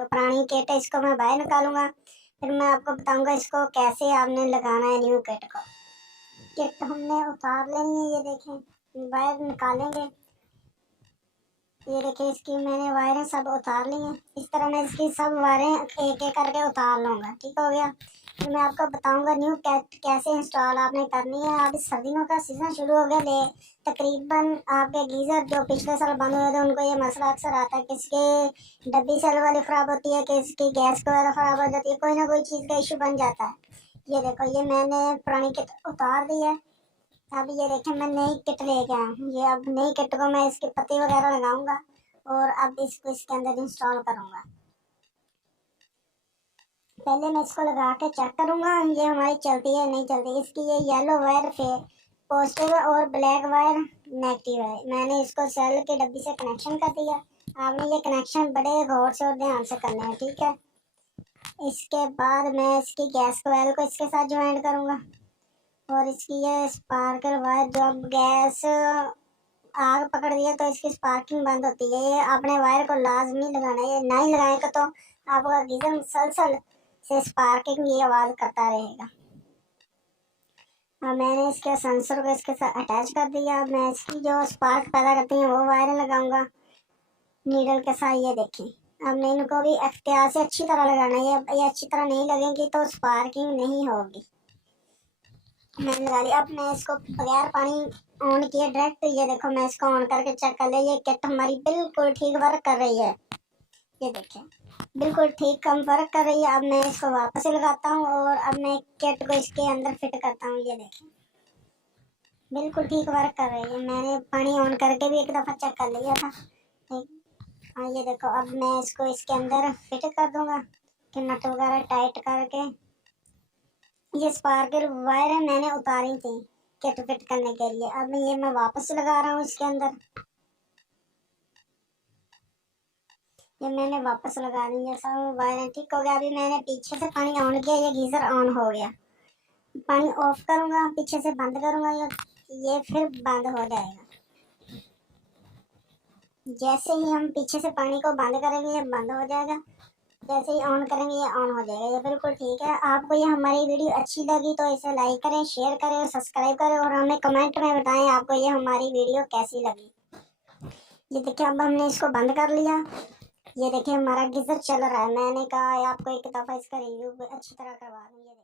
जो पुरानी किट है इसको मैं बाहर निकालूंगा, फिर मैं आपको बताऊंगा इसको कैसे आपने लगाना है न्यू किट को। किट हमने उतार लेनी है, ये देखें बाहर निकालेंगे। ये देखिए इसकी मैंने वायरें सब उतार ली हैं। इस तरह मैं इसकी सब वायरें एक एक करके उतार लूँगा, ठीक हो गया। फिर मैं आपको बताऊंगा न्यू किट कैसे इंस्टॉल आपने करनी है। अब सर्दियों का सीज़न शुरू हो गया, ले तकरीबन आपके गीज़र जो पिछले साल बंद हुए थे उनको ये मसला अक्सर आता है, किसके डब्बी सेल वाली ख़राब होती है, किसकी गैस वगैरह ख़राब हो जाती है, कोई ना कोई चीज़ का इशू बन जाता है। ये देखो ये मैंने पुरानी किट उतार दी है। अब ये देखें मैं नई किट लेके आया हूँ। ये अब नई किट को मैं इसके पत्ती वगैरह लगाऊंगा और अब इसको इसके अंदर इंस्टॉल करूंगा। पहले मैं इसको लगा के चेक करूंगा ये हमारी चलती है नहीं चलती। इसकी ये येलो वायर पॉजिटिव है और ब्लैक वायर नेगेटिव है। मैंने इसको सेल के डब्बी से कनेक्शन कर दिया। आपने ये कनेक्शन बड़े गौर से और ध्यान से करना है, ठीक है। इसके बाद मैं इसकी गैस कॉइल को इसके साथ ज्वाइन करूंगा और इसकी ये स्पार्कल वायर, जब गैस आग पकड़ दिया तो इसकी स्पार्किंग बंद होती है। ये आपने वायर को लाजमी लगाना है, ये नहीं लगाएगा तो आपका गीजर मुसलसल से स्पार्किंग ये आवाज़ करता रहेगा। अब मैंने इसके सेंसर को इसके साथ अटैच कर दिया। अब मैं इसकी जो स्पार्क पैदा करती हैं वो वायर लगाऊंगा नीडल के साथ, ये देखें। अब मैं इनको भी एहतियात से अच्छी तरह लगाना है, ये अच्छी तरह नहीं लगेंगी तो स्पार्किंग नहीं होगी। मैंने लगा लिया। अब मैं इसको बगैर पानी ऑन किए डायरेक्ट, ये देखो मैं इसको ऑन करके चेक कर लिया, ये किट हमारी बिल्कुल ठीक वर्क कर रही है। ये देखें बिल्कुल ठीक कम वर्क कर रही है। अब मैं इसको वापस से लगाता हूँ और अब मैं किट को इसके अंदर फिट करता हूँ। ये देखें बिल्कुल ठीक वर्क कर रही है। मैंने पानी ऑन करके भी एक दफ़ा चेक कर लिया था, ठीक। हाँ ये देखो अब मैं इसको इसके अंदर फिट कर दूँगा कि नट वगैरह टाइट करके। ये स्पार्कल वायर है मैंने उतारी थी किट फिट करने के लिए। अब ये मैं वापस लगा रहा हूँ इसके अंदर, ये मैंने वापस लगा दी है सब वायर, ठीक हो गया। अभी मैंने पीछे से पानी ऑन किया, ये गीज़र ऑन हो गया। पानी ऑफ करूँगा, पीछे से बंद करूँगा, ये फिर बंद हो जाएगा। जैसे ही हम पीछे से पानी को बंद करेंगे ये बंद हो जाएगा, जैसे ही ऑन करेंगे ये ऑन हो जाएगा। ये बिल्कुल ठीक है। आपको ये हमारी वीडियो अच्छी लगी तो इसे लाइक करें, शेयर करें और सब्सक्राइब करें और हमें कमेंट में बताएं आपको ये हमारी वीडियो कैसी लगी। ये देखिए अब हमने इसको बंद कर लिया। ये देखिए हमारा गीज़र चल रहा है। मैंने कहा आपको एक दफ़ा इसका रिव्यू अच्छी तरह करवा दूँ। ये